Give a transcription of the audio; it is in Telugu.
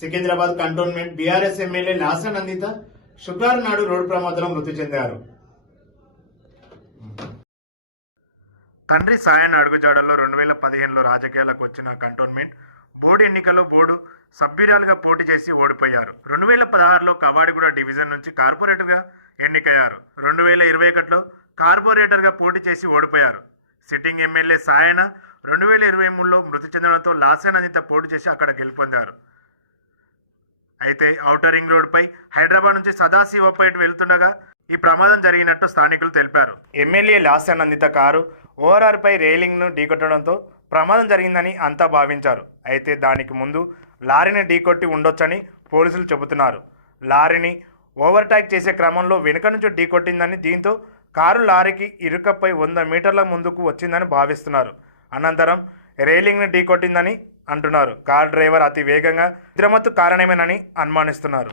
Secunderabad cantonment BRS MLA Lasya Nanditha శుక్రవారం నాడు రోడ్డు ప్రమాదంలో మృతి చెందారు. తండ్రి సాయన్ అడుగుజాడల్లో 2015లో రాజకీయాలకు వచ్చిన కంటోన్మెంట్ బోర్డు ఎన్నికల్లో బోర్డు సభ్యురాలుగా పోటీ చేసి ఓడిపోయారు. 2016లో కవాడిగూడ డివిజన్ నుంచి కార్పొరేటర్గా ఎన్నికయ్యారు. 2021లో కార్పొరేటర్గా పోటీ చేసి ఓడిపోయారు. సిట్టింగ్ ఎమ్మెల్యే సాయన 2023లో మృతి చెందడంతో లాసా నందిత పోటీ చేసి అక్కడ గెలుపొందారు. అయితే ఔటర్ రింగ్ రోడ్డుపై హైదరాబాద్ నుంచి సదాశివపేట వెళ్తుండగా ఈ ప్రమాదం జరిగినట్టు స్థానికులు తెలిపారు. ఎమ్మెల్యే లాసా నందిత కారు ఓఆర్ఆర్పై రైలింగ్ను ఢీకొట్టడంతో ప్రమాదం జరిగిందని అంతా భావించారు. అయితే దానికి ముందు లారీని ఢీకొట్టి ఉండొచ్చని పోలీసులు చెబుతున్నారు. లారీని ఓవర్టేక్ చేసే క్రమంలో వెనుక నుంచి ఢీకొట్టిందని, దీంతో కారు లారీకి ఇరుకపై 100 మీటర్ల ముందుకు వచ్చిందని భావిస్తున్నారు. అనంతరం రైలింగ్ని ఢీకొట్టిందని అంటున్నారు. కార్ డ్రైవర్ అతి వేగంగా నిద్రమత్తు కారణమేనని అనుమానిస్తున్నారు.